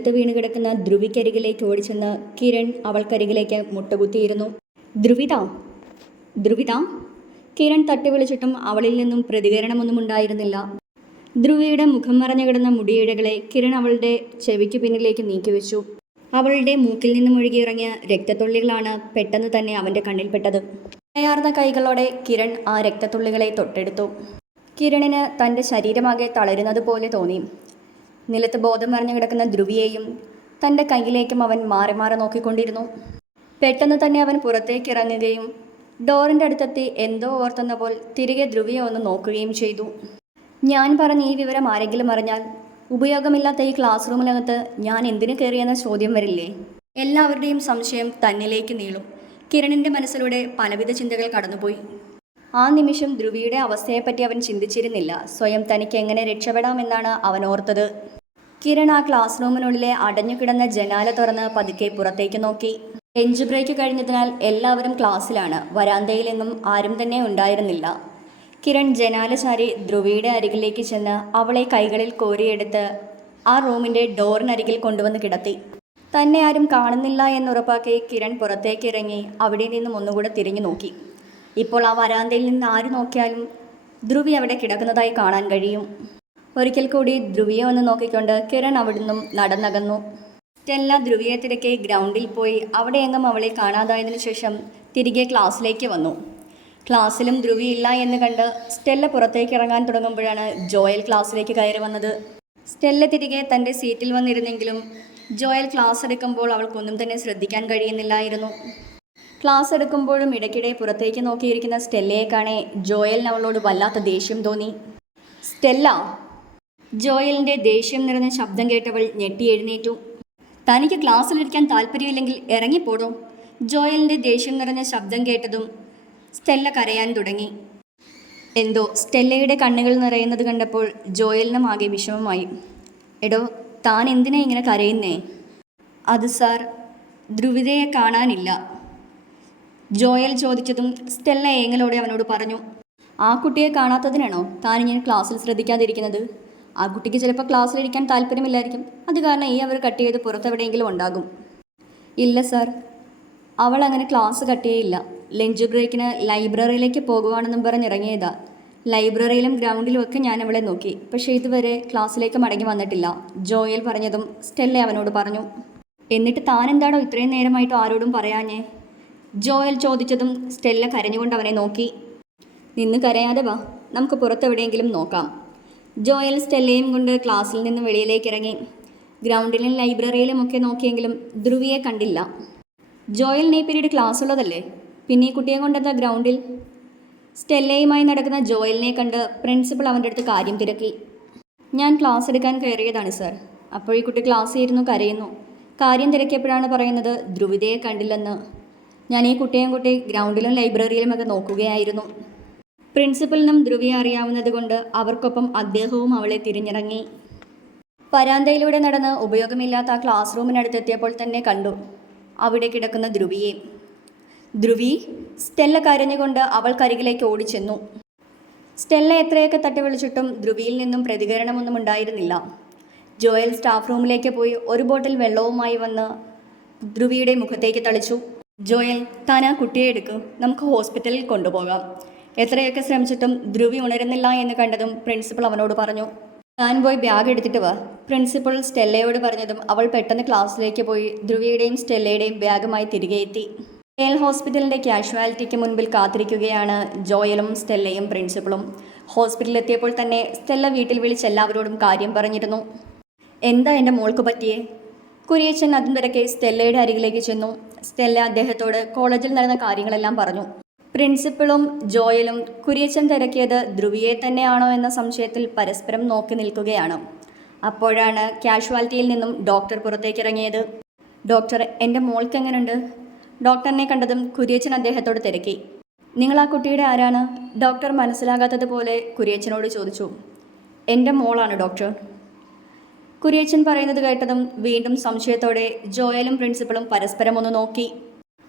നിലത്ത് വീണ് കിടക്കുന്ന ധ്രുവിക്കരികിലേക്ക് ഓടിച്ചെന്ന് കിരൺ അവൾക്കരികിലേക്ക് മുട്ടുകുത്തിയിരുന്നു. ധ്രുവിത? ധ്രുവിത? കിരൺ തട്ടി വിളിച്ചിട്ടും അവളിൽ നിന്നും പ്രതികരണമൊന്നും ഉണ്ടായിരുന്നില്ല. ധ്രുവിയുടെ മുഖം മറഞ്ഞു കിടന്ന മുടിയിഴകളെ കിരൺ അവളുടെ ചെവിക്ക് പിന്നിലേക്ക് നീക്കിവെച്ചു അവളുടെ മൂക്കിൽ നിന്നും ഒഴുകിയിറങ്ങിയ രക്തത്തുള്ളികളാണ് പെട്ടെന്ന് തന്നെ അവന്റെ കണ്ണിൽപ്പെട്ടത് അയാർന്ന കൈകളോടെ കിരൺ ആ രക്തത്തുള്ളികളെ തൊട്ടെടുത്തു. കിരണിന് തന്റെ ശരീരമാകെ തളരുന്നത് പോലെ തോന്നി. നിലത്ത് ബോധം മറിഞ്ഞു കിടക്കുന്ന ധ്രുവിയെയും തന്റെ കയ്യിലേക്കും അവൻ മാറി മാറി നോക്കിക്കൊണ്ടിരുന്നു. പെട്ടെന്ന് തന്നെ അവൻ പുറത്തേക്ക് ഇറങ്ങുകയും ഡോറിന്റെ അടുത്തെത്തി എന്തോ ഓർത്തുന്ന പോൽ തിരികെ ധ്രുവിയെ ഒന്ന് നോക്കുകയും ചെയ്തു. ഞാൻ പറഞ്ഞ ഈ വിവരം ആരെങ്കിലും അറിഞ്ഞാൽ ഉപയോഗമില്ലാത്ത ഈ ക്ലാസ് റൂമിനകത്ത് ഞാൻ എന്തിനു കയറിയെന്ന ചോദ്യം വരില്ലേ? എല്ലാവരുടെയും സംശയം തന്നിലേക്ക് നീളും. കിരണിന്റെ മനസ്സിലൂടെ പലവിധ ചിന്തകൾ കടന്നുപോയി. ആ നിമിഷം ധ്രുവിയുടെ അവസ്ഥയെപ്പറ്റി അവൻ ചിന്തിച്ചിരുന്നില്ല. സ്വയം തനിക്ക് എങ്ങനെ രക്ഷപ്പെടാമെന്നാണ് അവൻ ഓർത്തത്. കിരൺ ആ ക്ലാസ് റൂമിനുള്ളിലെ അടഞ്ഞുകിടന്ന ജനാല തുറന്ന് പതുക്കെ പുറത്തേക്ക് നോക്കി. ലഞ്ച് ബ്രേക്ക് കഴിഞ്ഞതിനാൽ എല്ലാവരും ക്ലാസ്സിലാണ് വരാന്തയിലെങ്ങും ആരും തന്നെ ഉണ്ടായിരുന്നില്ല. കിരൺ ജനാല ചാരി ധ്രുവിയുടെ അരികിലേക്ക് ചെന്ന് അവളെ കൈകളിൽ കോരിയെടുത്ത് ആ റൂമിന്റെ ഡോറിനരികിൽ കൊണ്ടുവന്ന് കിടത്തി. തന്നെ ആരും കാണുന്നില്ല എന്നുറപ്പാക്കി കിരൺ പുറത്തേക്ക് ഇറങ്ങി അവിടെ നിന്നും ഒന്നുകൂടെ തിരിഞ്ഞു നോക്കി. ഇപ്പോൾ ആ വരാന്തയിൽ നിന്ന് ആര് നോക്കിയാലും ധ്രുവി അവിടെ കിടക്കുന്നതായി കാണാൻ കഴിയും. ഒരിക്കൽ കൂടി ധ്രുവിയെ ഒന്ന് നോക്കിക്കൊണ്ട് കിരൺ അവിടുന്നും നടന്നകന്നു. സ്റ്റെല്ല ധ്രുവിയെ തിരക്കി ഗ്രൗണ്ടിൽ പോയി അവിടെയെങ്ങും അവളെ കാണാതായതിനു ശേഷം തിരികെ ക്ലാസ്സിലേക്ക് വന്നു. ക്ലാസ്സിലും ധ്രുവി ഇല്ല എന്ന് കണ്ട് സ്റ്റെല്ല പുറത്തേക്ക് ഇറങ്ങാൻ തുടങ്ങുമ്പോഴാണ് ജോയൽ ക്ലാസ്സിലേക്ക് കയറി വന്നത്. സ്റ്റെല്ല തിരികെ തന്റെ സീറ്റിൽ വന്നിരുന്നെങ്കിലും ജോയൽ ക്ലാസ് എടുക്കുമ്പോൾ അവൾക്കൊന്നും തന്നെ ശ്രദ്ധിക്കാൻ കഴിയുന്നില്ലായിരുന്നു. ക്ലാസ് എടുക്കുമ്പോഴും ഇടയ്ക്കിടെ പുറത്തേക്ക് നോക്കിയിരിക്കുന്ന സ്റ്റെല്ലയെ കാണേ ജോയലിന് അവളോട് വല്ലാത്ത ദേഷ്യം തോന്നി. സ്റ്റെല്ല ജോയലിന്റെ ദേഷ്യം നിറഞ്ഞ ശബ്ദം കേട്ടവൾ ഞെട്ടി എഴുന്നേറ്റു. തനിക്ക് ക്ലാസ്സിലിരിക്കാൻ താല്പര്യമില്ലെങ്കിൽ ഇറങ്ങിപ്പോടോ? ജോയലിന്റെ ദേഷ്യം നിറഞ്ഞ ശബ്ദം കേട്ടതും സ്റ്റെല്ല കരയാൻ തുടങ്ങി. എന്തോ സ്റ്റെല്ലയുടെ കണ്ണുകൾ നിറയുന്നത് കണ്ടപ്പോൾ ജോയലിനും ആകെ വിഷമമായി. എടോ താൻ എന്തിനാ ഇങ്ങനെ കരയുന്നേ? അത് സാർ ധ്രുവിതയെ കാണാനില്ല. ജോയൽ ചോദിച്ചതും സ്റ്റെല്ല ഏങ്ങലോടെ അവനോട് പറഞ്ഞു ആ കുട്ടിയെ കാണാത്തതിനാണോ താൻ ഇങ്ങനെ ക്ലാസ്സിൽ ശ്രദ്ധിക്കാതിരിക്കുന്നത്? ആ കുട്ടിക്ക് ചിലപ്പോൾ ക്ലാസ്സിലിരിക്കാൻ താല്പര്യമില്ലായിരിക്കും. അത് കാരണം ഈ അവർ കട്ട് ചെയ്ത് പുറത്തെവിടെയെങ്കിലും ഉണ്ടാകും. ഇല്ല സാർ അവൾ അങ്ങനെ ക്ലാസ് കട്ട് ചെയ്യില്ല. ലഞ്ച് ബ്രേക്കിന് ലൈബ്രറിയിലേക്ക് പോകുവാണെന്നും പറഞ്ഞിറങ്ങിയതാ. ലൈബ്രറിയിലും ഗ്രൗണ്ടിലും ഒക്കെ ഞാൻ അവളെ നോക്കി. പക്ഷേ ഇതുവരെ ക്ലാസ്സിലേക്ക് മടങ്ങി വന്നിട്ടില്ല. ജോയൽ പറഞ്ഞതും സ്റ്റെല്ല അവനോട് പറഞ്ഞു. എന്നിട്ട് താൻ എന്താണോ ഇത്രയും നേരമായിട്ട് ആരോടും പറയാഞ്ഞേ? ജോയൽ ചോദിച്ചതും സ്റ്റെല്ല കരഞ്ഞുകൊണ്ട് അവനെ നോക്കി. നിന്ന് കരയാതെ വാ. നമുക്ക് പുറത്തെവിടെയെങ്കിലും നോക്കാം. ജോയൽ സ്റ്റെല്ലയും കൊണ്ട് ക്ലാസ്സിൽ നിന്ന് വെളിയിലേക്ക് ഇറങ്ങി ഗ്രൗണ്ടിലും ലൈബ്രറിയിലും ഒക്കെ നോക്കിയെങ്കിലും ധ്രുവിയെ കണ്ടില്ല. ജോയൽ നീ പീരീഡ് ക്ലാസ് ഉള്ളതല്ലേ പിന്നെ ഈ കുട്ടിയെ കൊണ്ടെന്താ ഗ്രൗണ്ടിൽ? സ്റ്റെല്ലയുമായി നടക്കുന്ന ജോയലിനെ കണ്ട് പ്രിൻസിപ്പൾ അവന്റെ അടുത്ത് കാര്യം തിരക്കി. ഞാൻ ക്ലാസ് എടുക്കാൻ കയറിയതാണ് സർ. അപ്പോൾ ഈ കുട്ടി ക്ലാസ് ഇരുന്നു കരയുന്നു. കാര്യം തിരക്കിയപ്പോഴാണ് പറയുന്നത് ധ്രുവിതയെ കണ്ടില്ലെന്ന്. ഞാൻ ഈ കുട്ടിയെയും കുട്ടി ഗ്രൗണ്ടിലും ലൈബ്രറിയിലും ഒക്കെ നോക്കുകയായിരുന്നു. പ്രിൻസിപ്പലിനും ധ്രുവിയെ അറിയാവുന്നതുകൊണ്ട് അവർക്കൊപ്പം അദ്ദേഹവും അവളെ തിരിഞ്ഞിറങ്ങി. പരാന്തയിലൂടെ നടന്ന് ഉപയോഗമില്ലാത്ത ക്ലാസ് റൂമിനടുത്തെത്തിയപ്പോൾ തന്നെ കണ്ടു. അവിടെ കിടക്കുന്ന ധ്രുവിയെ. ധ്രുവി സ്റ്റെല്ല കരഞ്ഞുകൊണ്ട് അവൾ കരികിലേക്ക് ഓടിച്ചെന്നു. സ്റ്റെല്ല എത്രയൊക്കെ തട്ടി വിളിച്ചിട്ടും ധ്രുവിയിൽ നിന്നും പ്രതികരണമൊന്നും ഉണ്ടായിരുന്നില്ല. ജോയൽ സ്റ്റാഫ് റൂമിലേക്ക് പോയി ഒരു ബോട്ടിൽ വെള്ളവുമായി വന്ന് ധ്രുവിയുടെ മുഖത്തേക്ക് തളിച്ചു. ജോയൽ താൻ ആ കുട്ടിയെ എടുക്കും. നമുക്ക് ഹോസ്പിറ്റലിൽ കൊണ്ടുപോകാം. എത്രയൊക്കെ ശ്രമിച്ചിട്ടും ധ്രുവി ഉണരുന്നില്ല എന്ന് കണ്ടതും പ്രിൻസിപ്പൾ അവനോട് പറഞ്ഞു താൻ പോയി ബാഗ് എടുത്തിട്ട് വാ. പ്രിൻസിപ്പൾ സ്റ്റെല്ലയോട് പറഞ്ഞതും അവൾ പെട്ടെന്ന് ക്ലാസ്സിലേക്ക് പോയി ധ്രുവിയുടെയും സ്റ്റെല്ലയുടെയും ബാഗുമായി തിരികെ എത്തി. എൽ ഹോസ്പിറ്റലിന്റെ കാഷ്വാലിറ്റിക്ക് മുൻപിൽ കാത്തിരിക്കുകയാണ് ജോയലും സ്റ്റെല്ലയും പ്രിൻസിപ്പളും. ഹോസ്പിറ്റലിലെത്തിയപ്പോൾ തന്നെ സ്റ്റെല്ല വീട്ടിൽ വിളിച്ച് എല്ലാവരോടും കാര്യം പറഞ്ഞിരുന്നു. എന്താ എന്റെ മോൾക്ക് പറ്റിയേ? കുരിയച്ചൻ അതും തിരക്കെ സ്റ്റെല്ലയുടെ അരികിലേക്ക് ചെന്നു. സ്റ്റെല്ല അദ്ദേഹത്തോട് കോളേജിൽ നടന്ന കാര്യങ്ങളെല്ലാം പറഞ്ഞു. പ്രിൻസിപ്പളും ജോയലും കുര്യച്ചൻ തിരക്കിയത് ധ്രുവിയെ തന്നെയാണോ എന്ന സംശയത്തിൽ പരസ്പരം നോക്കി നിൽക്കുകയാണ്. അപ്പോഴാണ് കാഷ്വാലിറ്റിയിൽ നിന്നും ഡോക്ടർ പുറത്തേക്ക് ഇറങ്ങിയത് ഡോക്ടർ എന്റെ മോൾക്ക് എങ്ങനെയുണ്ട് ഡോക്ടറിനെ കണ്ടതും കുര്യച്ചൻ അദ്ദേഹത്തോട് തിരക്കി. നിങ്ങൾ ആ കുട്ടിയുടെ ആരാണ്? ഡോക്ടർ മനസ്സിലാകാത്തതുപോലെ കുര്യച്ചനോട് ചോദിച്ചു. എന്റെ മോളാണ് ഡോക്ടർ. കുര്യച്ചൻ പറയുന്നത് കേട്ടതും വീണ്ടും സംശയത്തോടെ ജോയലും പ്രിൻസിപ്പളും പരസ്പരം ഒന്ന് നോക്കി.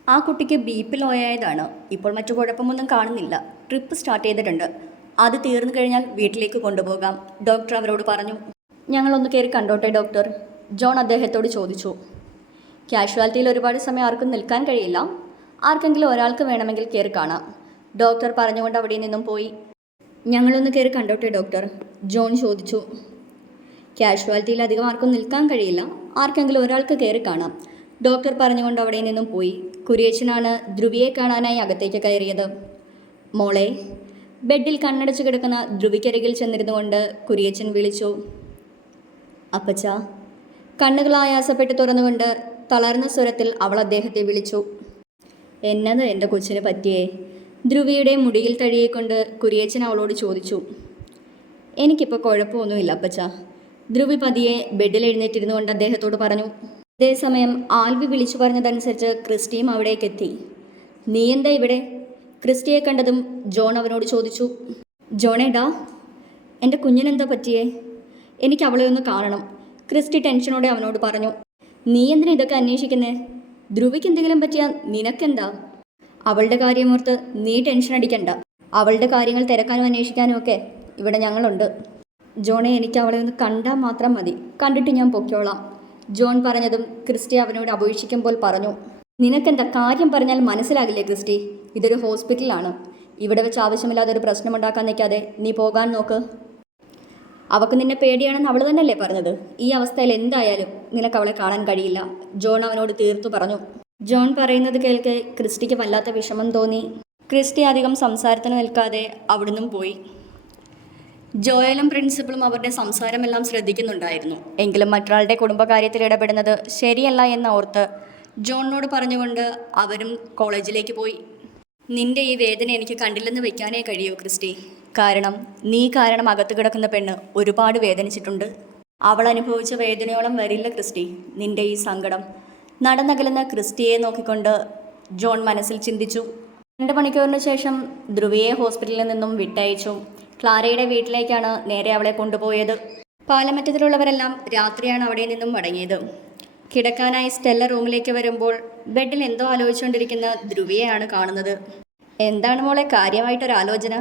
ആ കുട്ടിക്ക് ബി പി ലോ ആയതാണ്. ഇപ്പോൾ മറ്റു കുഴപ്പമൊന്നും കാണുന്നില്ല. ട്രിപ്പ് സ്റ്റാർട്ട് ചെയ്തിട്ടുണ്ട്. അത് തീർന്നു കഴിഞ്ഞാൽ വീട്ടിലേക്ക് കൊണ്ടുപോകാം. ഡോക്ടർ അവരോട് പറഞ്ഞു ഞങ്ങളൊന്ന് കയറി കണ്ടോട്ടെ ഡോക്ടർ. ജോൺ അദ്ദേഹത്തോട് ചോദിച്ചു കാഷ്വാലിറ്റിയിൽ ഒരുപാട് സമയം ആർക്കും നിൽക്കാൻ കഴിയില്ല. ആർക്കെങ്കിലും ഒരാൾക്ക് വേണമെങ്കിൽ കയറി കാണാം. ഡോക്ടർ പറഞ്ഞുകൊണ്ട് അവിടെ നിന്നും പോയി. ഞങ്ങളൊന്ന് കയറി കണ്ടോട്ടെ ഡോക്ടർ. ജോൺ ചോദിച്ചു കാഷ്വാലിറ്റിയിൽ അധികം ആർക്കും നിൽക്കാൻ കഴിയില്ല. ആർക്കെങ്കിലും ഒരാൾക്ക് കയറി കാണാം. ഡോക്ടർ പറഞ്ഞുകൊണ്ട് അവിടെ നിന്നും പോയി. കുരിയച്ചനാണ് ധ്രുവിയെ കാണാനായി അകത്തേക്ക് കയറിയത്. മോളെ ബെഡിൽ കണ്ണടച്ചു കിടക്കുന്ന ധ്രുവിക്കരികിൽ ചെന്നിരുന്നു കൊണ്ട് കുരിയച്ചൻ വിളിച്ചു. അപ്പച്ച കണ്ണുകൾ ആയാസപ്പെട്ട് തുറന്നുകൊണ്ട് തളർന്ന സ്വരത്തിൽ അവൾ അദ്ദേഹത്തെ വിളിച്ചു. എന്നത് എന്റെ കൊച്ചിന് പറ്റിയേ? ധ്രുവിയുടെ മുടിയിൽ തഴിയെക്കൊണ്ട് കുരിയച്ചൻ അവളോട് ചോദിച്ചു. എനിക്കിപ്പോൾ കുഴപ്പമൊന്നുമില്ല അപ്പച്ച. ധ്രുവി പതിയെ ബെഡിൽ എഴുന്നേറ്റിരുന്നു കൊണ്ട് അദ്ദേഹത്തോട് പറഞ്ഞു. അതേസമയം ആൽവി വിളിച്ചു പറഞ്ഞതനുസരിച്ച് ക്രിസ്റ്റിയും അവിടേക്ക് എത്തി നീ എന്താ ഇവിടെ? ക്രിസ്റ്റിയെ കണ്ടതും ജോൺ അവനോട് ചോദിച്ചു. ജോണേടാ എന്റെ കുഞ്ഞിനെന്താ പറ്റിയേ? എനിക്ക് അവളെ ഒന്ന് കാണണം. ക്രിസ്റ്റി ടെൻഷനോടെ അവനോട് പറഞ്ഞു. നീ എന്തിനാ ഇതൊക്കെ അന്വേഷിക്കുന്നേ? ധ്രുവിക്ക് എന്തെങ്കിലും പറ്റിയാൽ നിനക്കെന്താ? അവളുടെ കാര്യമോർത്ത് നീ ടെൻഷൻ അടിക്കണ്ട. അവളുടെ കാര്യങ്ങൾ തിരക്കാനും അന്വേഷിക്കാനും ഒക്കെ ഇവിടെ ഞങ്ങളുണ്ട്. ജോണെ എനിക്ക് അവളെ ഒന്ന് കണ്ടാൽ മാത്രം മതി. കണ്ടിട്ട് ഞാൻ പൊക്കോളാം ജോൺ പറഞ്ഞതും ക്രിസ്റ്റി അവനോട് അപേക്ഷിക്കുമ്പോൾ പറഞ്ഞു നിനക്കെന്താ കാര്യം പറഞ്ഞാൽ മനസ്സിലാകില്ലേ ക്രിസ്റ്റി? ഇതൊരു ഹോസ്പിറ്റലാണ്. ഇവിടെ വെച്ച് ആവശ്യമില്ലാതെ ഒരു പ്രശ്നമുണ്ടാക്കാൻ നിൽക്കാതെ നീ പോകാൻ നോക്ക്. അവൾക്ക് നിന്നെ പേടിയാണെന്ന് അവൾ തന്നെയല്ലേ പറഞ്ഞത്? ഈ അവസ്ഥയിൽ എന്തായാലും നിനക്ക് അവളെ കാണാൻ കഴിയില്ല ജോൺ അവനോട് തീർത്തു പറഞ്ഞു. ജോൺ പറയുന്നത് കേൾക്കെ ക്രിസ്റ്റിക്ക് വല്ലാത്ത വിഷമം തോന്നി. ക്രിസ്റ്റി അധികം സംസാരത്തിന് നിൽക്കാതെ അവിടുന്നും പോയി. ജോയലും പ്രിൻസിപ്പളും അവരുടെ സംസാരമെല്ലാം ശ്രദ്ധിക്കുന്നുണ്ടായിരുന്നു. എങ്കിലും മറ്റൊരാളുടെ കുടുംബകാര്യത്തിൽ ഇടപെടുന്നത് ശരിയല്ല എന്ന് ഓർത്ത് ജോണിനോട് പറഞ്ഞുകൊണ്ട് അവരും കോളേജിലേക്ക് പോയി. നിന്റെ ഈ വേദന എനിക്ക് കണ്ടില്ലെന്ന് വെക്കാനേ കഴിയൂ ക്രിസ്റ്റി. കാരണം നീ കാരണം അകത്ത് കിടക്കുന്ന പെണ്ണ് ഒരുപാട് വേദനിച്ചിട്ടുണ്ട്. അവൾ അനുഭവിച്ച വേദനയോളം വരില്ല ക്രിസ്റ്റി. നിന്റെ ഈ സങ്കടം നടന്നകലുന്ന ക്രിസ്റ്റിയെ നോക്കിക്കൊണ്ട് ജോൺ മനസ്സിൽ ചിന്തിച്ചു. രണ്ട് മണിക്കൂറിന് ശേഷം ധ്രുവിയെ ഹോസ്പിറ്റലിൽ നിന്നും വിട്ടയച്ചു. ക്ലാരയുടെ വീട്ടിലേക്കാണ് നേരെ അവളെ കൊണ്ടുപോയത്. പാലമറ്റത്തിലുള്ളവരെല്ലാം രാത്രിയാണ് അവിടെ നിന്നും മടങ്ങിയത്. കിടക്കാനായി സ്റ്റെല്ല റൂമിലേക്ക് വരുമ്പോൾ ബെഡിൽ എന്തോ ആലോചിച്ചുകൊണ്ടിരിക്കുന്ന ധ്രുവിയെയാണ് കാണുന്നത്. എന്താണ് മോളെ കാര്യമായിട്ടൊരാലോചന?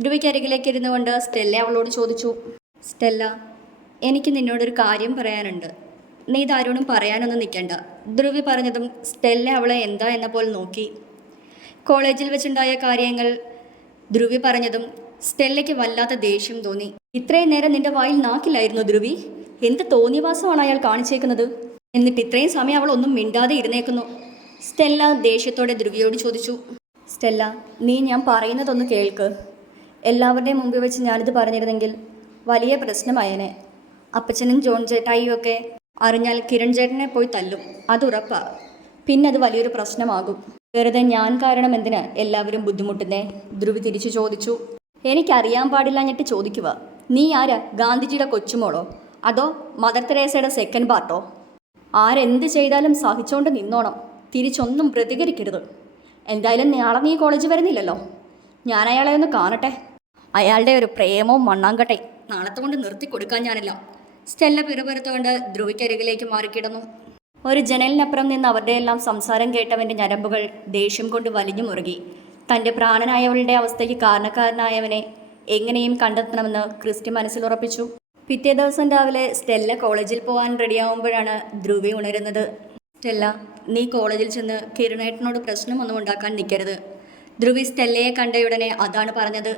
ധ്രുവിക്കരികിലേക്ക് ഇരുന്നു കൊണ്ട് സ്റ്റെല്ല അവളോട് ചോദിച്ചു. സ്റ്റെല്ല എനിക്ക് നിന്നോടൊരു കാര്യം പറയാനുണ്ട്. നീ ഇതാരോടും പറയാനൊന്നും നിൽക്കണ്ട. ധ്രുവി പറഞ്ഞതും സ്റ്റെല്ല അവളെ എന്താ എന്ന പോലെ നോക്കി. കോളേജിൽ വെച്ചുണ്ടായ കാര്യങ്ങൾ ധ്രുവി പറഞ്ഞതും സ്റ്റെല്ലയ്ക്ക് വല്ലാത്ത ദേഷ്യം തോന്നി. ഇത്രയും നേരം നിന്റെ വായിൽ നാക്കില്ലായിരുന്നു ധ്രുവി. എന്ത് തോന്നിയവാസമാണ് അയാൾ കാണിച്ചേക്കുന്നത്? എന്നിട്ട് ഇത്രയും സമയം അവൾ ഒന്നും മിണ്ടാതെ ഇരുന്നേക്കുന്നു. സ്റ്റെല്ല ദേഷ്യത്തോടെ ധ്രുവിയോട് ചോദിച്ചു. സ്റ്റെല്ല നീ ഞാൻ പറയുന്നതൊന്ന് കേൾക്ക്. എല്ലാവരുടെയും മുമ്പിൽ വെച്ച് ഞാനിത് പറഞ്ഞിരുന്നെങ്കിൽ വലിയ പ്രശ്നമായേനെ. അപ്പച്ചനും ജോൺ ചേട്ടായിയും ഒക്കെ അറിഞ്ഞാൽ കിരൺ ചേട്ടനെ പോയി തല്ലും. അത് ഉറപ്പാ. പിന്നെ അത് വലിയൊരു പ്രശ്നമാകും. വെറുതെ ഞാൻ കാരണം എന്തിനാ എല്ലാവരും ബുദ്ധിമുട്ടുന്നേ? ധ്രുവി തിരിച്ചു ചോദിച്ചു. എനിക്കറിയാൻ പാടില്ലാഞ്ഞിട്ട് ചോദിക്കുക. നീ ആരാ? ഗാന്ധിജിയുടെ കൊച്ചുമോളോ? അതോ മദർ തെരേസയുടെ സെക്കൻഡ് പാർട്ടോ? ആരെന്ത് ചെയ്താലും സഹിച്ചുകൊണ്ട് നിന്നോണം. തിരിച്ചൊന്നും പ്രതികരിക്കരുത്. എന്തായാലും നാളെ നീ കോളേജ് വരുന്നില്ലല്ലോ. ഞാൻ അയാളെ ഒന്ന് കാണട്ടെ. അയാളുടെ ഒരു പ്രേമവും മണ്ണാങ്കട്ടെ നാളത്തെ കൊണ്ട് നിർത്തി കൊടുക്കാൻ ഞാനില്ല. സ്റ്റെല്ല പിറുപിറുത്തുകൊണ്ട് ധ്രുവിക്കരികിലേക്ക് മാറിക്കിടന്നു. ഒരു ജനലിനപ്പുറം നിന്ന് അവരുടെയെല്ലാം സംസാരം കേട്ടവന്റെ ഞരമ്പുകൾ ദേഷ്യം കൊണ്ട് വലിഞ്ഞു മുറുകി. തന്റെ പ്രാണനായവളുടെ അവസ്ഥയ്ക്ക് കാരണക്കാരനായവനെ എങ്ങനെയും കണ്ടെത്തണമെന്ന് ക്രിസ്റ്റി മനസ്സിലുറപ്പിച്ചു പിറ്റേ ദിവസം രാവിലെ സ്റ്റെല്ല കോളേജിൽ പോകാൻ റെഡിയാവുമ്പോഴാണ് ധ്രുവി ഉണരുന്നത്. സ്റ്റെല്ല നീ കോളേജിൽ ചെന്ന് കിരണേട്ടനോട് പ്രശ്നമൊന്നും ഉണ്ടാക്കാൻ നിൽക്കരുത്. ധ്രുവി സ്റ്റെല്ലയെ കണ്ടയുടനെ അതാണ് പറഞ്ഞത്.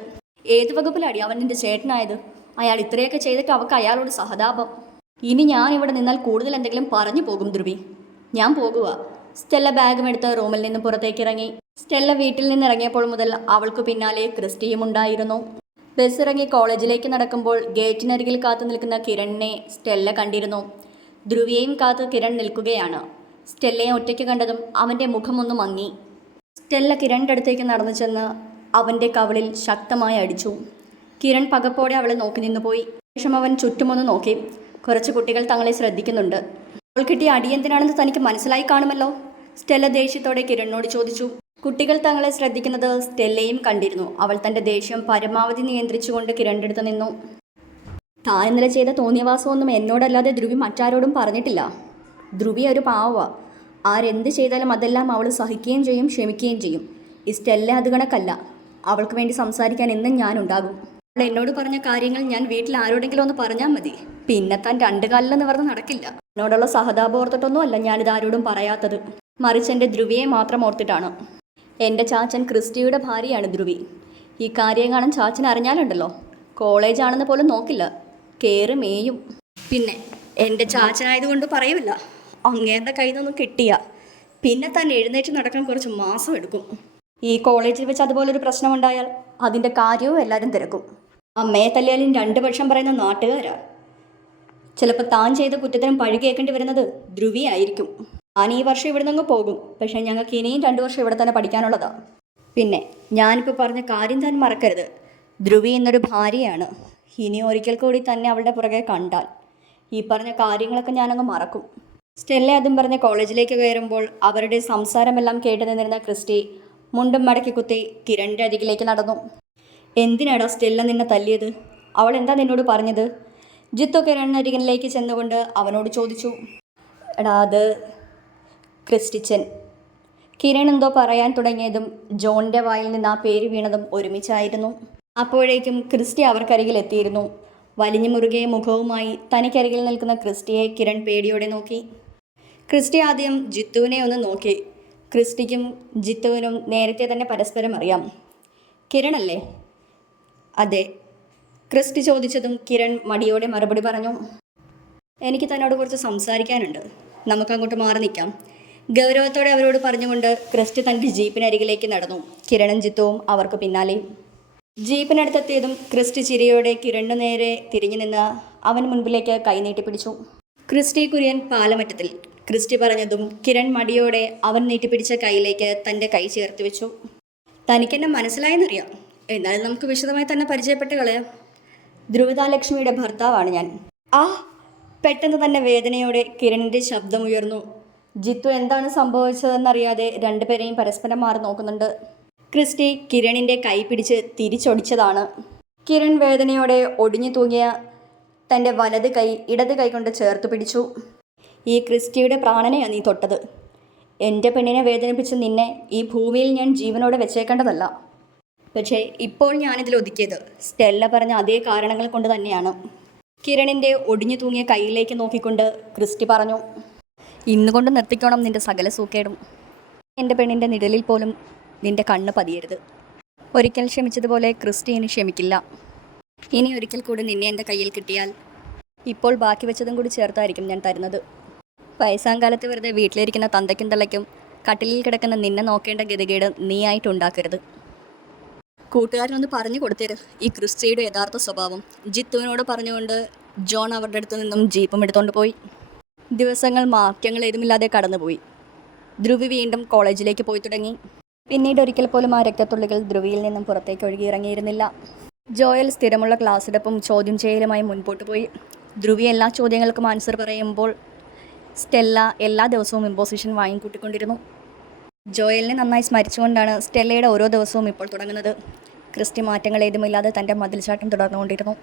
ഏത് വകുപ്പിലാടി അവൻ നിന്റെ ചേട്ടനായത്? അയാൾ ഇത്രയൊക്കെ ചെയ്തിട്ട് അവൾക്ക് അയാളോട് സഹതാപം. ഇനി ഞാൻ ഇവിടെ നിന്നാൽ കൂടുതൽ എന്തെങ്കിലും പറഞ്ഞു പോകും ധ്രുവി. ഞാൻ പോകുക സ്റ്റെല്ല ബാഗും എടുത്ത് റൂമിൽ നിന്ന് പുറത്തേക്ക് ഇറങ്ങി. സ്റ്റെല്ല വീട്ടിൽ നിന്ന് ഇറങ്ങിയപ്പോൾ മുതൽ അവൾക്ക് പിന്നാലെ ക്രിസ്റ്റിയും ഉണ്ടായിരുന്നു. ബസ് ഇറങ്ങി കോളേജിലേക്ക് നടക്കുമ്പോൾ ഗേറ്റിനരികിൽ കാത്തു നിൽക്കുന്ന കിരണിനെ സ്റ്റെല്ല കണ്ടിരുന്നു. ധ്രുവിയെയും കാത്ത് കിരൺ നിൽക്കുകയാണ്. സ്റ്റെല്ലയെ ഒറ്റയ്ക്ക് കണ്ടതും അവന്റെ മുഖമൊന്ന് മങ്ങി. സ്റ്റെല്ല കിരണിന്റെ അടുത്തേക്ക് നടന്നു ചെന്ന് അവന്റെ കവളിൽ ശക്തമായി അടിച്ചു. കിരൺ പകപ്പോടെ അവളെ നോക്കി നിന്നുപോയി. ശേഷം അവൻ ചുറ്റുമൊന്ന് നോക്കി. കുറച്ച് കുട്ടികൾ തങ്ങളെ ശ്രദ്ധിക്കുന്നുണ്ട്. അവൾ കിട്ടിയ അടിയന്തിനാണെന്ന് തനിക്ക് മനസ്സിലായി കാണുമല്ലോ. സ്റ്റെല്ല ദേഷ്യത്തോടെ കിരണിനോട് ചോദിച്ചു. കുട്ടികൾ തങ്ങളെ ശ്രദ്ധിക്കുന്നത് സ്റ്റെല്ലയും കണ്ടിരുന്നു. അവൾ തന്റെ ദേഷ്യം പരമാവധി നിയന്ത്രിച്ചുകൊണ്ട് കിരണിന്റെ നിന്നു. താൻ ഇന്നലെ ചെയ്ത തോന്നിയവാസമൊന്നും എന്നോടല്ലാതെ ധ്രുവി മറ്റാരോടും പറഞ്ഞിട്ടില്ല. ധ്രുവി ഒരു പാവ ആരെന്ത് ചെയ്താലും അതെല്ലാം അവൾ സഹിക്കുകയും ചെയ്യും ക്ഷമിക്കുകയും ചെയ്യും. ഈ സ്റ്റെല്ല അത് കണക്കല്ല. അവൾക്ക് വേണ്ടി സംസാരിക്കാൻ എന്നും ഞാനുണ്ടാകും എന്നോട് പറഞ്ഞ കാര്യങ്ങൾ ഞാൻ വീട്ടിൽ ആരോടെങ്കിലും ഒന്ന് പറഞ്ഞാൽ മതി. പിന്നെ താൻ രണ്ട് കാലിൽ നിവർന്ന് നടക്കില്ല. എന്നോടുള്ള സഹതാപം ഓർത്തിട്ടൊന്നും അല്ല ഞാനിത് ആരോടും പറയാത്തത്. മറിച്ച് എന്റെ ധ്രുവിയെ മാത്രം ഓർത്തിട്ടാണ്. എന്റെ ചാച്ചൻ ക്രിസ്റ്റിയുടെ ഭാര്യയാണ് ധ്രുവി. ഈ കാര്യം കാണാൻ ചാച്ചൻ അറിഞ്ഞാലുണ്ടല്ലോ. കോളേജാണെന്ന് പോലും നോക്കില്ല. കയറി മേയും പിന്നെ എന്റെ ചാച്ചനായതുകൊണ്ട് പറയൂല. അങ്ങേന്റെ കയ്യിൽ നിന്നൊന്നും കിട്ടിയ. പിന്നെ തന്നെ എഴുന്നേറ്റ് നടക്കാൻ കുറച്ച് മാസം എടുക്കും. ഈ കോളേജിൽ വെച്ച് അതുപോലൊരു പ്രശ്നമുണ്ടായാൽ അതിന്റെ കാര്യവും എല്ലാവരും തിരക്കും. അമ്മയെ തല്ലിയാലും രണ്ട് പക്ഷം പറയുന്ന നാട്ടുകാരാ. ചിലപ്പോൾ താൻ ചെയ്ത കുറ്റത്തിനും പഴി കേൾക്കേണ്ടി വരുന്നത് ധ്രുവിയായിരിക്കും. ഞാൻ ഈ വർഷം ഇവിടെ നിന്ന് പോകും. പക്ഷേ ഞങ്ങൾക്ക് ഇനിയും രണ്ട് വർഷം ഇവിടെ തന്നെ പഠിക്കാനുള്ളതാ. പിന്നെ ഞാനിപ്പോൾ പറഞ്ഞ കാര്യം താൻ മറക്കരുത്. ധ്രുവി എന്നൊരു ഭാര്യയാണ്. ഇനി ഒരിക്കൽ കൂടി തന്നെ അവളുടെ പുറകെ കണ്ടാൽ ഈ പറഞ്ഞ കാര്യങ്ങളൊക്കെ ഞാനങ്ങ് മറക്കും. സ്റ്റെല്ല അതും പറഞ്ഞ് കോളേജിലേക്ക് കയറുമ്പോൾ അവരുടെ സംസാരമെല്ലാം കേട്ടു നിന്നിരുന്ന ക്രിസ്റ്റി മുണ്ടും മടക്കി കുത്തി കിരണിന്റെ അരികിലേക്ക് നടന്നു. എന്തിനാടാ സ്റ്റെല്ല നിന്നെ തല്ലിയത്? അവൾ എന്താ നിന്നോട് പറഞ്ഞത്? ജിത്തൊക്കെ രണ്ണരികനിലേക്ക് ചെന്നുകൊണ്ട് അവനോട് ചോദിച്ചു. എടാ അത് ക്രിസ്റ്റിച്ചൻ. കിരൺ എന്തോ പറയാൻ തുടങ്ങിയതും ജോണിന്റെ വായിൽ നിന്ന് ആ പേര് വീണതും ഒരുമിച്ചായിരുന്നു. അപ്പോഴേക്കും ക്രിസ്റ്റി അവർക്കരികിൽ എത്തിയിരുന്നു. വലിഞ്ഞു മുറുകിയ മുഖവുമായി തനിക്കരികിൽ നിൽക്കുന്ന ക്രിസ്റ്റിയെ കിരൺ പേടിയോടെ നോക്കി. ക്രിസ്റ്റി ആദ്യം ജിത്തുവിനെ ഒന്ന് നോക്കി. ക്രിസ്റ്റിക്കും ജിത്തുവിനും നേരത്തെ തന്നെ പരസ്പരം അറിയാം. കിരണല്ലേ അതെ. ക്രിസ്റ്റ് ചോദിച്ചതും കിരൺ മടിയോടെ മറുപടി പറഞ്ഞു. എനിക്ക് തന്നോട് കുറച്ച് സംസാരിക്കാനുണ്ട്. നമുക്ക് അങ്ങോട്ട് മാറി നിൽക്കാം. ഗൗരവത്തോടെ അവരോട് പറഞ്ഞുകൊണ്ട് ക്രിസ്റ്റ് തന്റെ ജീപ്പിനരികിലേക്ക് നടന്നു. കിരണും ജിത്തുവും അവർക്ക് പിന്നാലെയും ജീപ്പിനടുത്തെത്തിയതും ക്രിസ്റ്റ് ചിരിയോടെ കിരണിന് നേരെ തിരിഞ്ഞു നിന്ന് അവൻ മുൻപിലേക്ക് കൈനീട്ടി പിടിച്ചു. ക്രിസ്റ്റി കുര്യൻ പാലമറ്റത്തിൽ. ക്രിസ്റ്റി പറഞ്ഞതും കിരൺ മടിയോടെ അവൻ നീട്ടിപ്പിടിച്ച കൈയിലേക്ക് തന്റെ കൈ ചേർത്ത് വെച്ചു. തനിക്കെന്നെ മനസ്സിലായെന്നറിയാം. എന്നാലും നമുക്ക് വിശദമായി തന്നെ പരിചയപ്പെട്ട് കളയാം. ധ്രുവിതാലക്ഷ്മിയുടെ ഭർത്താവാണ് ഞാൻ. ആ പെട്ടെന്ന് തന്നെ വേദനയോടെ കിരണിന്റെ ശബ്ദമുയർന്നു ജിത്തു എന്താണ് സംഭവിച്ചതെന്നറിയാതെ രണ്ടുപേരെയും പരസ്പരം മാറി നോക്കുന്നുണ്ട്. ക്രിസ്റ്റി കിരണിന്റെ കൈ പിടിച്ച് തിരിച്ചൊടിച്ചതാണ്. കിരൺ വേദനയോടെ ഒടിഞ്ഞു തൂങ്ങിയ തന്റെ വലത് കൈ ഇടത് കൈ കൊണ്ട് ചേർത്ത് പിടിച്ചു. ഈ ക്രിസ്റ്റിയുടെ പ്രാണനെയാണ് നീ തൊട്ടത്. എന്റെ പെണ്ണിനെ വേദനിപ്പിച്ച് നിന്നെ ഈ ഭൂമിയിൽ ഞാൻ ജീവനോടെ വെച്ചേക്കേണ്ടതല്ല. പക്ഷേ ഇപ്പോൾ ഞാനിതിൽ ഒതുക്കിയത് സ്റ്റെല്ല പറഞ്ഞ അതേ കാരണങ്ങൾ കൊണ്ട് തന്നെയാണ്. കിരണിന്റെ ഒടിഞ്ഞു തൂങ്ങിയ കൈയിലേക്ക് നോക്കിക്കൊണ്ട് ക്രിസ്റ്റി പറഞ്ഞു ഇന്നുകൊണ്ട് നിർത്തിക്കോണം നിന്റെ സകല സൂക്കേടും. എന്റെ പെണ്ണിന്റെ നിഴലിൽ പോലും നിന്റെ കണ്ണ് പതിയരുത്. ഒരിക്കൽ ക്ഷമിച്ചതുപോലെ ക്രിസ്റ്റി ഇനി ക്ഷമിക്കില്ല. ഇനി ഒരിക്കൽ കൂടി നിന്നെ എന്റെ കയ്യിൽ കിട്ടിയാൽ ഇപ്പോൾ ബാക്കി വെച്ചതും കൂടി ചേർത്തായിരിക്കും ഞാൻ തരുന്നത്. വയസ്സാങ്കാലത്ത് വെറുതെ വീട്ടിലിരിക്കുന്ന തന്തയ്ക്കും തള്ളയ്ക്കും കട്ടിലിൽ കിടക്കുന്ന നിന്നെ നോക്കേണ്ട ഗതികേട് നീയായിട്ടുണ്ടാക്കരുത് കൂട്ടുകാരനൊന്ന് പറഞ്ഞു കൊടുത്തേര്. ഈ ക്രിസ്റ്റിയുടെ യഥാർത്ഥ സ്വഭാവം. ജിത്തുവിനോട് പറഞ്ഞുകൊണ്ട് ജോൺ അവരുടെ അടുത്ത് നിന്നും ജീപ്പും എടുത്തുകൊണ്ട് പോയി. ദിവസങ്ങൾ മാറ്റങ്ങൾ ഏതുമില്ലാതെ കടന്നുപോയി. ധ്രുവി വീണ്ടും കോളേജിലേക്ക് പോയി തുടങ്ങി. പിന്നീട് ഒരിക്കൽ പോലും ആ രക്തത്തുള്ളികൾ ധ്രുവിയിൽ നിന്നും പുറത്തേക്ക് ഒഴുകി ഇറങ്ങിയിരുന്നില്ല. ജോയൽ സ്ഥിരമുള്ള ക്ലാസ്സിനൊപ്പം ചോദ്യം ചെയ്യലുമായി മുൻപോട്ട് പോയി. ധ്രുവി എല്ലാ ചോദ്യങ്ങൾക്കും ആൻസർ പറയുമ്പോൾ സ്റ്റെല്ല എല്ലാ ദിവസവും ഇമ്പോസിഷൻ വാങ്ങിക്കൂട്ടിക്കൊണ്ടിരുന്നു. ജോയലിനെ നന്നായി സ്മരിച്ചുകൊണ്ടാണ് സ്റ്റെല്ലയുടെ ഓരോ ദിവസവും ഇപ്പോൾ തുടങ്ങുന്നത്. ക്രിസ്റ്റി മാറ്റങ്ങൾ ഏതുമില്ലാതെ തന്റെ മതിൽച്ചാട്ടം തുടർന്നുകൊണ്ടിരുന്നു.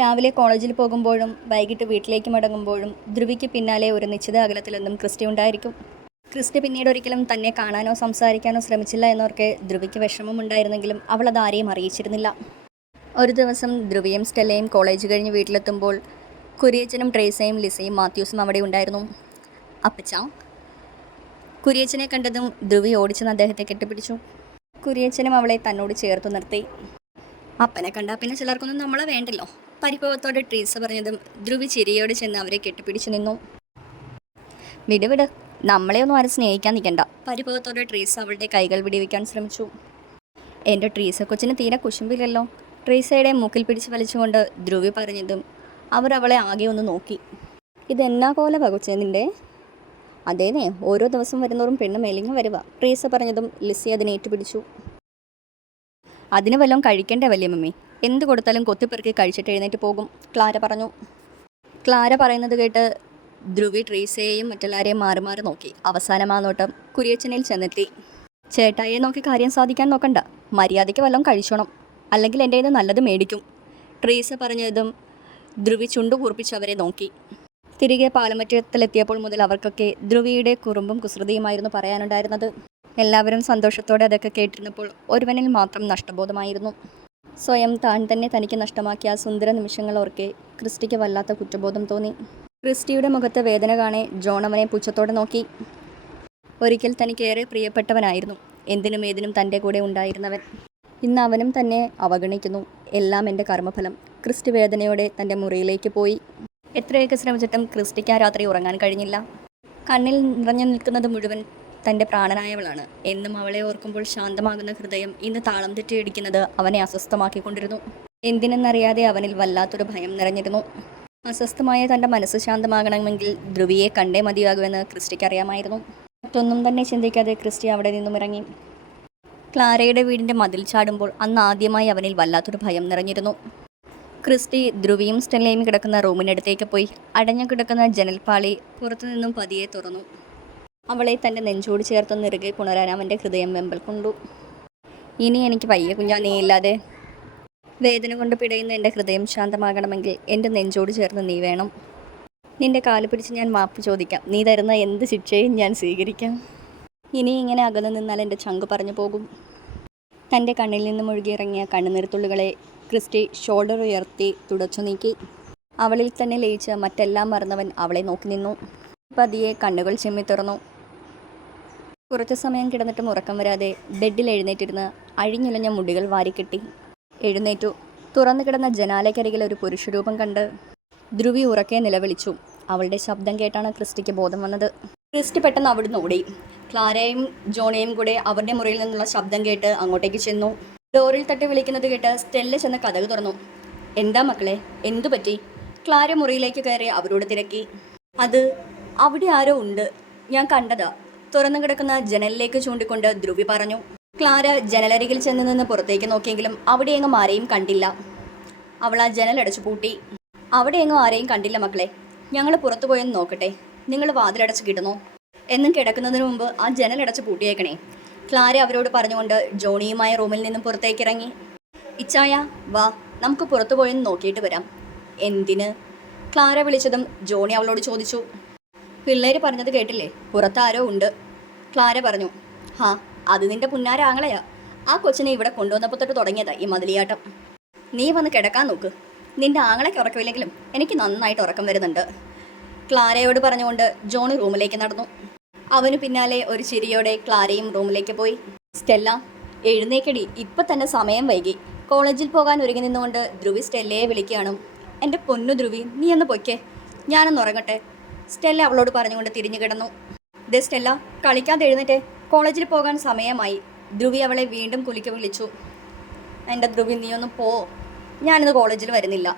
രാവിലെ കോളേജിൽ പോകുമ്പോഴും വൈകിട്ട് വീട്ടിലേക്ക് മടങ്ങുമ്പോഴും ധ്രുവിക്ക് പിന്നാലെ ഒരു നിശ്ചിത അകലത്തിലൊന്നും ക്രിസ്റ്റി ഉണ്ടായിരിക്കും. ക്രിസ്റ്റി പിന്നീട് ഒരിക്കലും തന്നെ കാണാനോ സംസാരിക്കാനോ ശ്രമിച്ചില്ല എന്നോർക്കെ ധ്രുവിക്ക് വിഷമമുണ്ടായിരുന്നെങ്കിലും അവൾ അത് ആരെയും അറിയിച്ചിരുന്നില്ല. ഒരു ദിവസം ധ്രുവിയും സ്റ്റെല്ലയും കോളേജ് കഴിഞ്ഞ് വീട്ടിലെത്തുമ്പോൾ കുരിയച്ചനും ട്രേസയും ലിസയും മാത്യൂസും അവിടെ ഉണ്ടായിരുന്നു. അപ്പച്ച കുരിയച്ചനെ കണ്ടതും ധ്രുവി ഓടിച്ചെന്ന് അദ്ദേഹത്തെ കെട്ടിപ്പിടിച്ചു. കുര്യച്ചനും അവളെ തന്നോട് ചേർത്ത് നിർത്തി. അപ്പനെ കണ്ടാൽ പിന്നെ ചിലർക്കൊന്നും നമ്മളെ വേണ്ടല്ലോ പരിഭവത്തോടെ ട്രീസ പറഞ്ഞതും ധ്രുവി ചിരിയോട് ചെന്ന് അവരെ കെട്ടിപ്പിടിച്ചു നിന്നു. വിടുവിട് വിട് നമ്മളെ ഒന്നും ആരും സ്നേഹിക്കാൻ നിൽക്കണ്ട പരിഭവത്തോടെ ട്രീസ അവളുടെ കൈകൾ വിടിവിക്കാൻ ശ്രമിച്ചു. എന്റെ ട്രീസ കൊച്ചിന് തീരെ കുശുമ്പില്ലല്ലോ ട്രീസയുടെ മൂക്കിൽ പിടിച്ച് വലിച്ചുകൊണ്ട് ധ്രുവി പറഞ്ഞതും അവർ അവളെ ആകെ ഒന്ന് നോക്കി. ഇതെന്നാ പോലെ പകുച്ചേ നിന്റെ അതേനെ ഓരോ ദിവസം വരുന്നോറും പെണ്ണ് മെലിഞ്ഞു വരുക ട്രീസ പറഞ്ഞതും ലിസി അതിനെ ഏറ്റുപിടിച്ചു. അതിന് വല്ലതും കഴിക്കണ്ടേ വലിയ മമ്മി എന്ത് കൊടുത്താലും കൊത്തിപ്പെറുക്കി കഴിച്ചിട്ട് എഴുന്നേറ്റ് പോകും ക്ലാര പറഞ്ഞു. ക്ലാര പറയുന്നത് കേട്ട് ധ്രുവി ട്രീസയെയും മറ്റെല്ലാവരെയും മാറി മാറി നോക്കി. അവസാനം ആ നോട്ടം ചെന്നെത്തി. ചേട്ടായിയെ നോക്കി കാര്യം സാധിക്കാൻ നോക്കണ്ട. മര്യാദയ്ക്ക് വല്ലതും കഴിച്ചോണം. അല്ലെങ്കിൽ എന്റെ ഇത് നല്ലത് മേടിക്കും. ട്രീസ പറഞ്ഞതും ധ്രുവി ചുണ്ടു കൂർപ്പിച്ച് അവരെ നോക്കി. തിരികെ പാലമറ്റത്തിലെത്തിയപ്പോൾ മുതൽ അവർക്കൊക്കെ ധ്രുവിയുടെ കുറുമ്പും കുസൃതിയുമായിരുന്നു പറയാനുണ്ടായിരുന്നത്. എല്ലാവരും സന്തോഷത്തോടെ അതൊക്കെ കേട്ടിരുന്നപ്പോൾ ഒരുവനിൽ മാത്രം നഷ്ടബോധമായിരുന്നു. സ്വയം താൻ തന്നെ തനിക്ക് നഷ്ടമാക്കിയ ആ സുന്ദര നിമിഷങ്ങൾ ഓർക്കെ ക്രിസ്റ്റിക്ക് വല്ലാത്ത കുറ്റബോധം തോന്നി. ക്രിസ്റ്റിയുടെ മുഖത്തെ വേദന കാണെ ജോൺ അവനെ പുച്ഛത്തോടെ നോക്കി. ഒരിക്കൽ തനിക്കേറെ പ്രിയപ്പെട്ടവനായിരുന്നു. എന്തിനും ഏതിനും തന്റെ കൂടെ ഉണ്ടായിരുന്നവൻ. ഇന്ന് അവനും തന്നെ അവഗണിക്കുന്നു. എല്ലാം എന്റെ കർമ്മഫലം. ക്രിസ്റ്റ് വേദനയോടെ തന്റെ മുറിയിലേക്ക് പോയി. എത്രയൊക്കെ ശ്രമിച്ചിട്ടും ക്രിസ്റ്റിക്ക് ആ രാത്രി ഉറങ്ങാൻ കഴിഞ്ഞില്ല. കണ്ണിൽ നിറഞ്ഞു നിൽക്കുന്നത് മുഴുവൻ തന്റെ പ്രാണനായവളാണ്. എന്നും അവളെ ഓർക്കുമ്പോൾ ശാന്തമാകുന്ന ഹൃദയം ഇന്ന് താളം തെറ്റിയിടിക്കുന്നത് അവനെ അസ്വസ്ഥമാക്കിക്കൊണ്ടിരുന്നു. എന്തിനെന്നറിയാതെ അവനിൽ വല്ലാത്തൊരു ഭയം നിറഞ്ഞിരുന്നു. അസ്വസ്ഥമായ തന്റെ മനസ്സ് ശാന്തമാകണമെങ്കിൽ ധ്രുവിയെ കണ്ടേ മതിയാകുമെന്ന് ക്രിസ്റ്റിക്ക് അറിയാമായിരുന്നു. മറ്റൊന്നും തന്നെ ചിന്തിക്കാതെ ക്രിസ്റ്റി അവിടെ നിന്നും ഇറങ്ങി. ക്ലാരയുടെ വീടിന്റെ മതിൽ ചാടുമ്പോൾ അന്ന് ആദ്യമായി അവനിൽ വല്ലാത്തൊരു ഭയം നിറഞ്ഞിരുന്നു. ക്രിസ്റ്റി ധ്രുവിയും സ്റ്റെല്ലയും കിടക്കുന്ന റൂമിനടുത്തേക്ക് പോയി. അടഞ്ഞു കിടക്കുന്ന ജനൽപാളി ജനൽപ്പാളി പുറത്തുനിന്നും പതിയെ തുറന്നു. അവളെ തന്റെ നെഞ്ചോട് ചേർത്ത് നിറുകെ പുണരാൻ അവന്റെ ഹൃദയം വെമ്പൽ കൊണ്ടു. ഇനി എനിക്ക് പയ്യെ കുഞ്ഞാ നീയില്ലാതെ വേദന കൊണ്ട് പിടയുന്ന എന്റെ ഹൃദയം ശാന്തമാകണമെങ്കിൽ എന്റെ നെഞ്ചോട് ചേർന്ന് നീ വേണം. നിന്റെ കാൽ പിടിച്ച് ഞാൻ മാപ്പ് ചോദിക്കാം. നീ തരുന്ന എന്ത് ശിക്ഷയും ഞാൻ സ്വീകരിക്കാം. ഇനി ഇങ്ങനെ അകന്നു നിന്നാൽ എന്റെ ചങ്ക് പറഞ്ഞു പോകും. തന്റെ കണ്ണിൽ നിന്ന് മുഴുകിയിറങ്ങിയ കണ്ണുനീർത്തുള്ളികളെ ക്രിസ്റ്റി ഷോൾഡർ ഉയർത്തി തുടച്ചു നീക്കി. അവളിൽ തന്നെ ലയിച്ച് മറ്റെല്ലാം മറന്നവൻ അവളെ നോക്കി നിന്നു. പതിയെ കണ്ണുകൾ ചിമ്മി തുറന്നു. കുറച്ചു സമയം കിടന്നിട്ടും ഉറക്കം വരാതെ ബെഡിൽ എഴുന്നേറ്റിരുന്ന് അഴിഞ്ഞുലഞ്ഞ മുടികൾ വാരിക്കെട്ടി. എഴുന്നേറ്റു. തുറന്നു കിടന്ന ജനാലയ്ക്കരികിൽ ഒരു പുരുഷരൂപം കണ്ട് ധ്രുവി ഉറക്കെ നിലവിളിച്ചു. അവളുടെ ശബ്ദം കേട്ടാണ് ക്രിസ്റ്റിക്ക് ബോധം വന്നത്. ക്രിസ്റ്റി പെട്ടെന്ന് അവിടുന്ന് ഓടി. ക്ലാരയും ജോണിയും കൂടെ അവരുടെ മുറിയിൽ നിന്നുള്ള ശബ്ദം കേട്ട് അങ്ങോട്ടേക്ക് ചെന്നു. ഡോറിൽ തട്ടി വിളിക്കുന്നത് കേട്ട് സ്റ്റെല്ല ചെന്ന് കഥക് തുറന്നു. എന്താ മക്കളെ? എന്തു പറ്റി? ക്ലാര മുറിയിലേക്ക് കയറി അവരോട് തിരക്കി. അത് അവിടെ ആരോ ഉണ്ട്. ഞാൻ കണ്ടതാ. തുറന്നു കിടക്കുന്ന ജനലിലേക്ക് ചൂണ്ടിക്കൊണ്ട് ധ്രുവി പറഞ്ഞു. ക്ലാര ജനലരികിൽ ചെന്ന് നിന്ന് പുറത്തേക്ക് നോക്കിയെങ്കിലും അവിടെ എങ്ങും ആരെയും കണ്ടില്ല. അവൾ ആ ജനലടച്ചു പൂട്ടി. അവിടെ എങ്ങും ആരെയും കണ്ടില്ല മക്കളെ. ഞങ്ങൾ പുറത്തു പോയെന്ന് നോക്കട്ടെ. നിങ്ങൾ വാതിലടച്ച് കിടന്നോ എന്നും കിടക്കുന്നതിന് മുമ്പ് ആ ജനലടച്ച് പൂട്ടിയേക്കണേ. ക്ലാര അവരോട് പറഞ്ഞുകൊണ്ട് ജോണിയുമായ റൂമിൽ നിന്നും പുറത്തേക്ക് ഇറങ്ങി ഇച്ചായ വാ നമുക്ക് പുറത്തു പോയെന്ന് നോക്കിയിട്ട് വരാം. എന്തിന്? ക്ലാര വിളിച്ചതും ജോണി അവളോട് ചോദിച്ചു. പിള്ളേർ പറഞ്ഞത് കേട്ടില്ലേ? പുറത്താരോ ഉണ്ട്. ക്ലാര പറഞ്ഞു ഹാ അത് നിന്റെ പുന്നാര ആങ്ങളയാ. ആ കൊച്ചിനെ ഇവിടെ കൊണ്ടുവന്നപ്പോൾ തൊട്ട് തുടങ്ങിയതാ ഈ മതിലിയാട്ടം. നീ വന്ന് കിടക്കാൻ നോക്ക്. നിന്റെ ആങ്ങളയ്ക്ക് ഉറക്കമില്ലെങ്കിലും എനിക്ക് നന്നായിട്ട് ഉറക്കം വരുന്നുണ്ട്. ക്ലാരയോട് പറഞ്ഞുകൊണ്ട് ജോണി റൂമിലേക്ക് നടന്നു. അവന് പിന്നാലെ ഒരു ചിരിയോടെ ക്ലാരയും റൂമിലേക്ക് പോയി. സ്റ്റെല്ല എഴുന്നേക്കടി. ഇപ്പൊ തന്നെ സമയം വൈകി. കോളേജിൽ പോകാൻ ഒരുങ്ങി നിന്നുകൊണ്ട് ധ്രുവി സ്റ്റെല്ലയെ വിളിക്കുകയാണ് എന്റെ പൊന്നു ധ്രുവി നീ ഒന്ന് പൊയ്ക്കേ. ഞാനൊന്ന് ഉറങ്ങട്ടെ. സ്റ്റെല്ല അവളോട് പറഞ്ഞുകൊണ്ട് തിരിഞ്ഞു കിടന്നു. ദേ സ്റ്റെല്ല കളിക്കാതെ എഴുന്നേറ്റേ. കോളേജിൽ പോകാൻ സമയമായി. ധ്രുവി അവളെ വീണ്ടും കുലിക്ക് വിളിച്ചു. എന്റെ ധ്രുവി നീ ഒന്ന് പോ. ഞാനിന്ന് കോളേജിൽ വരുന്നില്ല.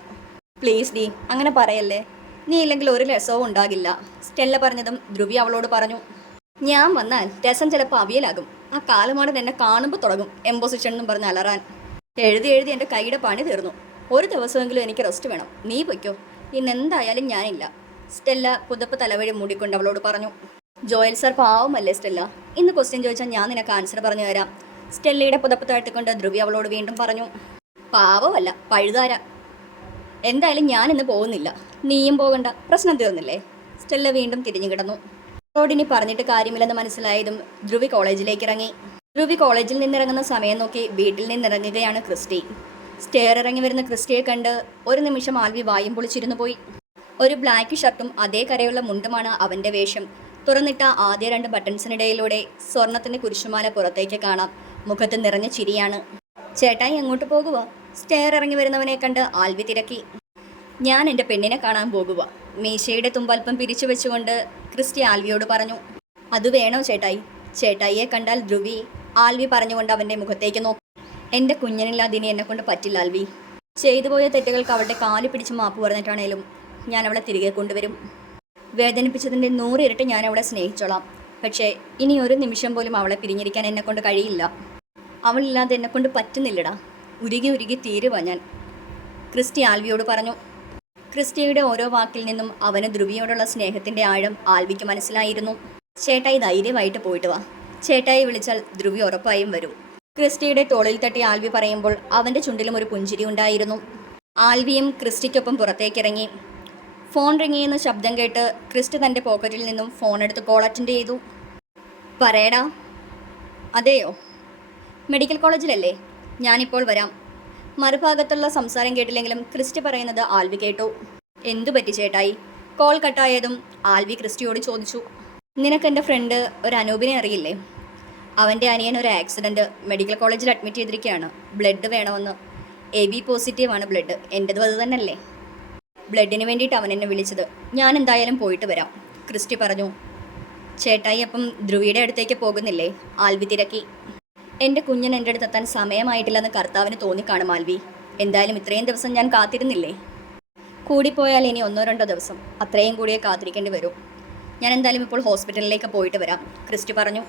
പ്ലീസ് ഡി അങ്ങനെ പറയല്ലേ. നീ ഇല്ലെങ്കിൽ ഒരു രസവും ഉണ്ടാകില്ല. സ്റ്റെല്ല പറഞ്ഞതും ധ്രുവി അവളോട് പറഞ്ഞു. ഞാൻ വന്നാൽ രസം ചിലപ്പോൾ അവിയലാകും. ആ കാലമാടൻ എന്നെ കാണുമ്പോൾ തുടങ്ങും. എംപോസിഷൻ എന്നും പറഞ്ഞ് അലറാൻ. എഴുതി എഴുതി എന്റെ കൈയുടെ പണി തീർന്നു. ഒരു ദിവസമെങ്കിലും എനിക്ക് റെസ്റ്റ് വേണം. നീ പൊയ്ക്കോ. ഇന്ന് എന്തായാലും ഞാനില്ല. സ്റ്റെല്ല പുതപ്പ് തലവഴി മൂടിക്കൊണ്ട് അവളോട് പറഞ്ഞു. ജോയൽ സർ പാവമല്ലേ സ്റ്റെല്ല? ഇന്ന് ക്വസ്റ്റ്യൻ ചോദിച്ചാൽ ഞാൻ നിനക്ക് ആൻസർ പറഞ്ഞു തരാം. സ്റ്റെല്ലയുടെ പുതപ്പ് താഴ്ത്തിക്കൊണ്ട് ധ്രുവി അവളോട് വീണ്ടും പറഞ്ഞു. പാവമല്ല പഴുതാര. എന്തായാലും ഞാനിന്ന് പോകുന്നില്ല. നീയും പോകണ്ട. പ്രശ്നം തീർന്നില്ലേ? സ്റ്റെല്ല വീണ്ടും തിരിഞ്ഞു കിടന്നു റോഡിനി പറഞ്ഞിട്ട് കാര്യമില്ലെന്ന് മനസ്സിലായതും ധ്രുവി കോളേജിലേക്ക് ഇറങ്ങി ധ്രുവി കോളേജിൽ നിന്നിറങ്ങുന്ന സമയം നോക്കി വീട്ടിൽ നിന്നിറങ്ങുകയാണ് ക്രിസ്റ്റി. സ്റ്റെയർ ഇറങ്ങി വരുന്ന ക്രിസ്റ്റിയെ കണ്ട് ഒരു നിമിഷം ആൽവി വായും പൊളിച്ചിരുന്നു പോയി. ഒരു ബ്ലാക്ക് ഷർട്ടും അതേ കരയുള്ള മുണ്ടുമാണ് അവന്റെ വേഷം. തുറന്നിട്ട ആദ്യ രണ്ട് ബട്ടൺസിനിടയിലൂടെ സ്വർണത്തിന്റെ കുരിശുമാല പുറത്തേക്ക് കാണാം. മുഖത്ത് നിറഞ്ഞ ചിരിയാണ്. ചേട്ടായി എങ്ങോട്ട് പോകുക സ്റ്റെയർ ഇറങ്ങി വരുന്നവനെ കണ്ട് ആൽവി തിരക്കി. ഞാൻ എന്റെ പെണ്ണിനെ കാണാൻ പോകുക മീശയുടെ തുമ്പൽപ്പം പിരിച്ചു വെച്ചുകൊണ്ട് ക്രിസ്റ്റി ആൽവിയോട് പറഞ്ഞു അത് വേണോ ചേട്ടായി? ചേട്ടായിയെ കണ്ടാൽ ധ്രുവി. ആൽവി പറഞ്ഞുകൊണ്ട് അവന്റെ മുഖത്തേക്ക് നോക്കി. എന്റെ എന്നെ കൊണ്ട് പറ്റില്ല ആൽവി. ചെയ്തു പോയ തെറ്റുകൾക്ക് അവളുടെ കാൽ പിടിച്ച് മാപ്പ് പറഞ്ഞിട്ടാണേലും ഞാൻ അവളെ തിരികെ കൊണ്ടുവരും. വേദനിപ്പിച്ചതിന്റെ നൂറിരട്ട് ഞാൻ അവളെ സ്നേഹിച്ചോളാം. പക്ഷേ ഇനി ഒരു നിമിഷം പോലും അവളെ പിരിഞ്ഞിരിക്കാൻ എന്നെ കൊണ്ട് കഴിയില്ല. അവളില്ലാതെ എന്നെ കൊണ്ട് പറ്റുന്നില്ലടാ. ഉരുകി ഉരുകി തീരുവാ ഞാൻ. ക്രിസ്റ്റി ആൽവിയോട് പറഞ്ഞു ക്രിസ്റ്റിയുടെ ഓരോ വാക്കിൽ നിന്നും അവന് ധ്രുവിയോടുള്ള സ്നേഹത്തിന്റെ ആഴം ആൽവിക്ക് മനസ്സിലായിരുന്നു. ചേട്ടായി ധൈര്യമായിട്ട് പോയിട്ട് വാ. ചേട്ടായി വിളിച്ചാൽ ധ്രുവി ഉറപ്പായും വരും. ക്രിസ്റ്റിയുടെ തോളിൽ തട്ടി ആൽവി പറയുമ്പോൾ അവന്റെ ചുണ്ടിലും ഒരു പുഞ്ചിരി ഉണ്ടായിരുന്നു. ആൽവിയും ക്രിസ്റ്റിക്കൊപ്പം പുറത്തേക്കിറങ്ങി. ഫോൺ റിങ് ചെയ്യുന്ന ശബ്ദം കേട്ട് ക്രിസ്റ്റ് തന്റെ പോക്കറ്റിൽ നിന്നും ഫോൺ എടുത്ത് കോൾ അറ്റൻഡ് ചെയ്തു. പറയടാ. അതെയോ? മെഡിക്കൽ കോളേജിലല്ലേ? ഞാനിപ്പോൾ വരാം. മറുഭാഗത്തുള്ള സംസാരം കേട്ടില്ലെങ്കിലും ക്രിസ്റ്റി പറയുന്നത് ആൽവി കേട്ടു. എന്തു പറ്റി ചേട്ടായി? കോൾ കട്ടായതും ആൽവി ക്രിസ്റ്റിയോട് ചോദിച്ചു. നിനക്ക് എന്റെ ഫ്രണ്ട് ഒരു അനൂപിനെ അറിയില്ലേ? അവന്റെ അനിയൻ ഒരു ആക്സിഡന്റ് മെഡിക്കൽ കോളേജിൽ അഡ്മിറ്റ് ചെയ്തിരിക്കുകയാണ്. ബ്ലഡ് വേണമെന്ന്. എ ബി പോസിറ്റീവാണ് ബ്ലഡ്. എന്റെതും അത് തന്നെയല്ലേ? ബ്ലഡിന് വേണ്ടിയിട്ട് അവൻ എന്നെ വിളിച്ചത്. ഞാൻ എന്തായാലും പോയിട്ട് വരാം ക്രിസ്റ്റി പറഞ്ഞു. ചേട്ടായി അപ്പം ധ്രുവിയുടെ അടുത്തേക്ക് പോകുന്നില്ലേ? ആൽവി തിരക്കി. എന്റെ കുഞ്ഞൻ എന്റെ അടുത്ത് എത്താൻ സമയമായിട്ടില്ലെന്ന് കർത്താവിന് തോന്നിക്കാണും മാൽവി. എന്തായാലും ഇത്രയും ദിവസം ഞാൻ കാത്തിരുന്നില്ലേ? കൂടിപ്പോയാൽ ഇനി ഒന്നോ രണ്ടോ ദിവസം അത്രയും കൂടിയേ കാത്തിരിക്കേണ്ടി വരും. ഞാൻ എന്തായാലും ഇപ്പോൾ ഹോസ്പിറ്റലിലേക്ക് പോയിട്ട് വരാം. ക്രിസ്റ്റി പറഞ്ഞു.